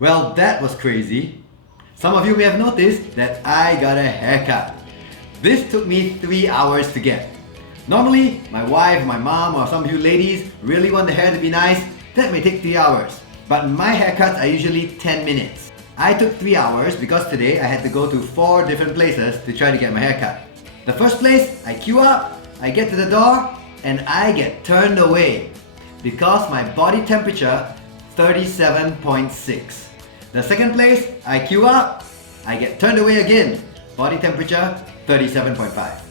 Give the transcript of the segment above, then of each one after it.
Well, that was crazy. Some of you may have noticed that I got a haircut. This took me 3 hours to get. Normally, my wife, my mom, or some of you ladies really want the hair to be nice, that may take 3 hours. But my haircuts are usually 10 minutes. I took 3 hours because today I had to go to 4 different places to try to get my haircut. The first place, I queue up, I get to the door, and I get turned away because my body temperature 37.6. The second place, I queue up, I get turned away again, body temperature 37.5.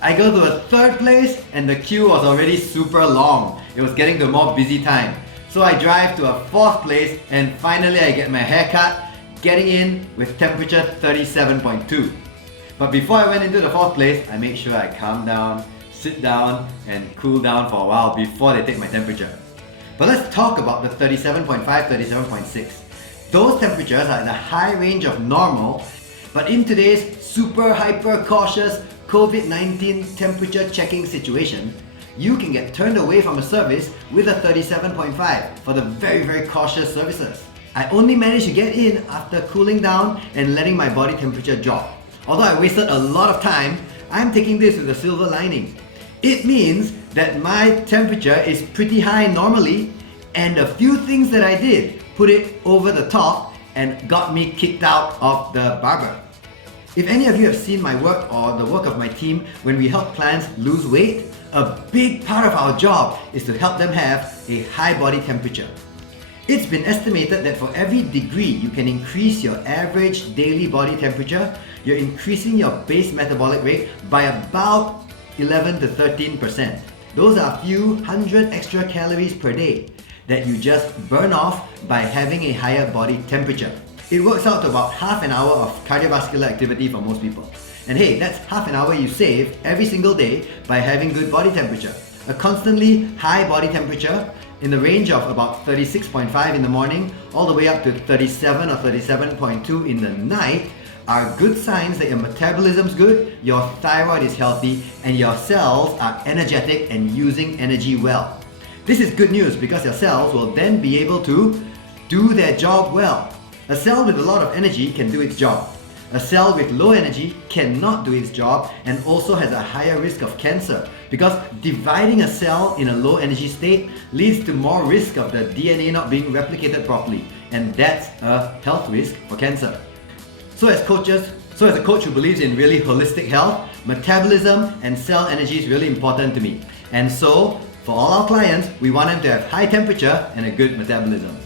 I go to a third place and the queue was already super long. It was getting to a more busy time. So I drive to a fourth place and finally I get my haircut, getting in with temperature 37.2. But before I went into the fourth place, I made sure I calm down, sit down and cool down for a while before they take my temperature. But let's talk about the 37.5, 37.6. Those temperatures are in a high range of normal, but in today's super hyper cautious COVID-19 temperature checking situation, you can get turned away from a service with a 37.5 for the very cautious services. I only managed to get in after cooling down and letting my body temperature drop. Although I wasted a lot of time, I'm taking this with a silver lining. It means that my temperature is pretty high normally, and a few things that I did put it over the top and got me kicked out of the barber. If any of you have seen my work or the work of my team when we help clients lose weight, a big part of our job is to help them have a high body temperature. It's been estimated that for every degree you can increase your average daily body temperature, you're increasing your base metabolic rate by about 11 to 13%. Those are a few hundred extra calories per day that you just burn off by having a higher body temperature. It works out to about half an hour of cardiovascular activity for most people. And hey, that's half an hour you save every single day by having good body temperature. A constantly high body temperature in the range of about 36.5 in the morning all the way up to 37 or 37.2 in the night are good signs that your metabolism's good, your thyroid is healthy, and your cells are energetic and using energy well. This is good news because your cells will then be able to do their job well. A cell with a lot of energy can do its job. A cell with low energy cannot do its job and also has a higher risk of cancer because dividing a cell in a low energy state leads to more risk of the DNA not being replicated properly, and that's a health risk for cancer. So as a coach who believes in really holistic health, metabolism and cell energy is really important to me. And so, for all our clients, we want them to have high temperature and a good metabolism.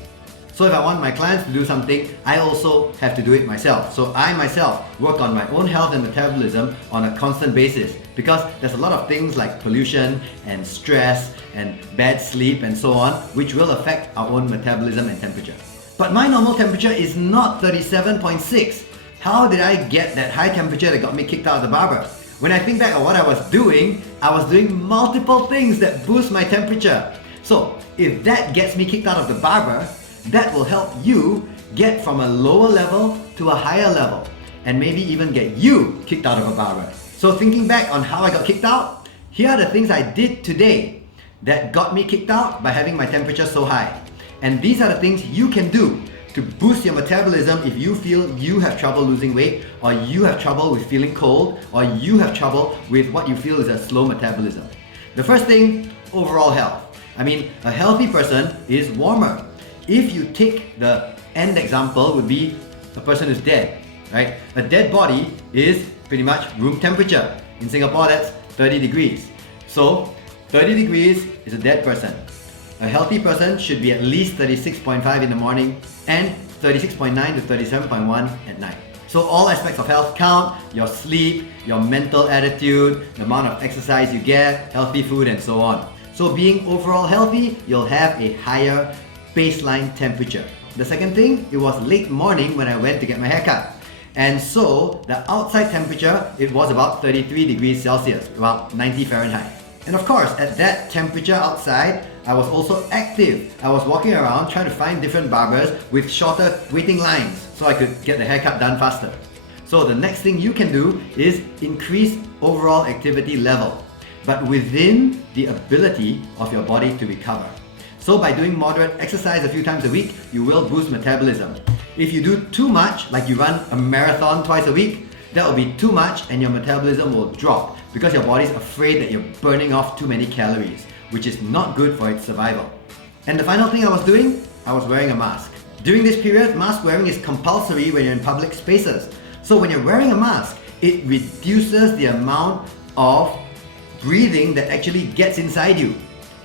So if I want my clients to do something, I also have to do it myself. So I myself work on my own health and metabolism on a constant basis because there's a lot of things like pollution and stress and bad sleep and so on which will affect our own metabolism and temperature. But my normal temperature is not 37.6. How did I get that high temperature that got me kicked out of the barber? When I think back on what I was doing multiple things that boost my temperature. So if that gets me kicked out of the barber, that will help you get from a lower level to a higher level and maybe even get you kicked out of a barber. So thinking back on how I got kicked out, here are the things I did today that got me kicked out by having my temperature so high. And these are the things you can do to boost your metabolism if you feel you have trouble losing weight, or you have trouble with feeling cold, or you have trouble with what you feel is a slow metabolism. The first thing, overall health. A healthy person is warmer. If you take the end example would be a person who's dead, right? A dead body is pretty much room temperature. In Singapore, that's 30 degrees. So 30 degrees is a dead person. A healthy person should be at least 36.5 in the morning and 36.9 to 37.1 at night. So all aspects of health count: your sleep, your mental attitude, the amount of exercise you get, healthy food, and so on. So being overall healthy, you'll have a higher baseline temperature. The second thing, it was late morning when I went to get my haircut. And so the outside temperature, it was about 33 degrees Celsius, about 90 Fahrenheit. And of course, at that temperature outside, I was also active. I was walking around trying to find different barbers with shorter waiting lines so I could get the haircut done faster. So the next thing you can do is increase overall activity level, but within the ability of your body to recover. So by doing moderate exercise a few times a week, you will boost metabolism. If you do too much, like you run a marathon twice a week, that will be too much and your metabolism will drop because your body's afraid that you're burning off too many calories, which is not good for its survival. And the final thing I was doing, I was wearing a mask. During this period, mask wearing is compulsory when you're in public spaces. So when you're wearing a mask, it reduces the amount of breathing that actually gets inside you.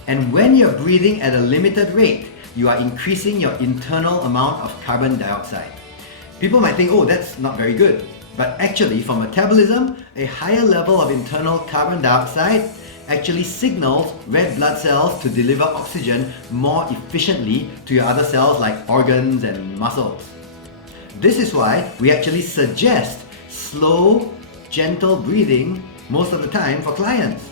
And when you're breathing at a limited rate, you are increasing your internal amount of carbon dioxide. People might think, oh, that's not very good. But actually, for metabolism, a higher level of internal carbon dioxide actually signals red blood cells to deliver oxygen more efficiently to your other cells like organs and muscles. This is why we actually suggest slow, gentle breathing most of the time for clients,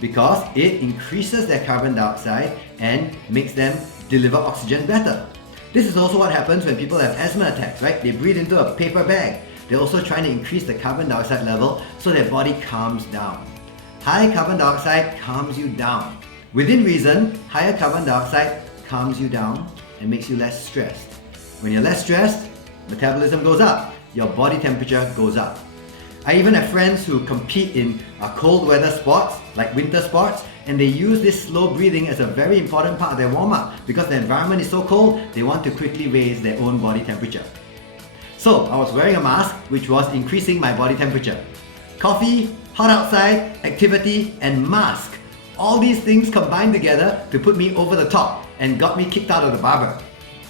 because it increases their carbon dioxide and makes them deliver oxygen better. This is also what happens when people have asthma attacks, right? They breathe into a paper bag. They're also trying to increase the carbon dioxide level so their body calms down. High carbon dioxide calms you down. Within reason, higher carbon dioxide calms you down and makes you less stressed. When you're less stressed, metabolism goes up, your body temperature goes up. I even have friends who compete in cold weather sports, like winter sports, and they use this slow breathing as a very important part of their warm-up because the environment is so cold, they want to quickly raise their own body temperature. So I was wearing a mask which was increasing my body temperature. Coffee, hot outside, activity, and mask. All these things combined together to put me over the top and got me kicked out of the barber.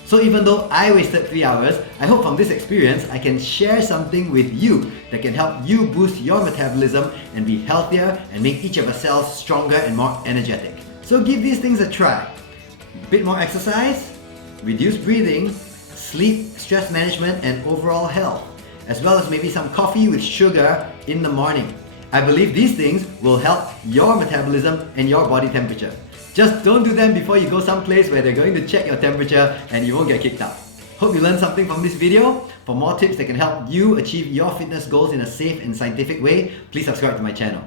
So even though I wasted 3 hours, I hope from this experience I can share something with you that can help you boost your metabolism and be healthier and make each of our cells stronger and more energetic. So give these things a try. A bit more exercise, reduced breathing, sleep, stress management, and overall health, as well as maybe some coffee with sugar in the morning. I believe these things will help your metabolism and your body temperature. Just don't do them before you go someplace where they're going to check your temperature and you won't get kicked out. Hope you learned something from this video. For more tips that can help you achieve your fitness goals in a safe and scientific way, please subscribe to my channel.